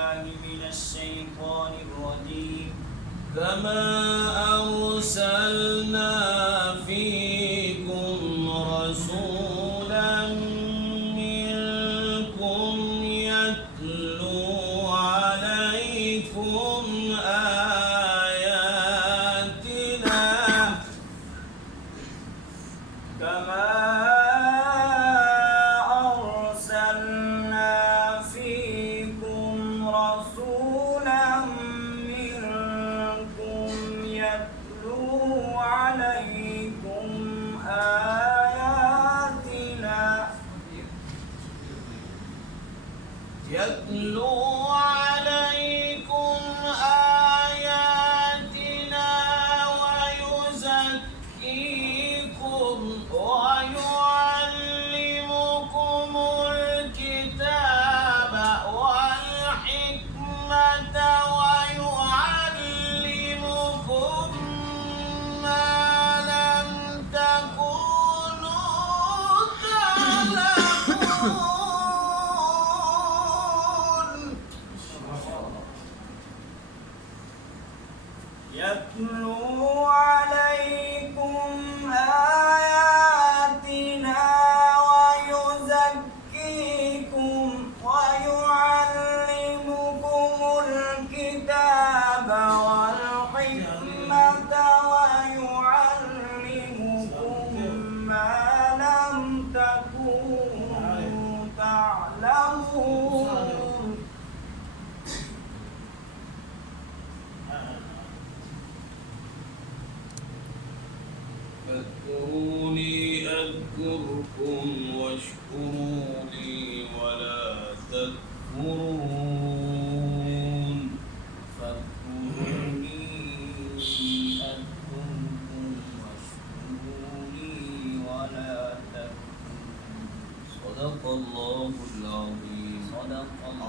بالله من الشيطان الرجيم كما أرسلنا فيكم رسولا منكم يتلو عليكم آياتنا كما أرسلنا فيكم رسولا منكم يتلو عليكم آياتنا ويزكيكم ويعلمكم الكتاب والحكمة ويعلمكم ما لم تكونوا تعلمون يتلو عليكم آياتنا ويزكيكم ويعلمكم الكتاب والحكمة ويعلمكم ما لم تكونوا تعلمون فاذكروني أذكركم واشكروا لي ولا تكفرون فاذكروني أذكركم واشكروا لي ولا تكفرون صدق الله العظيم. صدق الله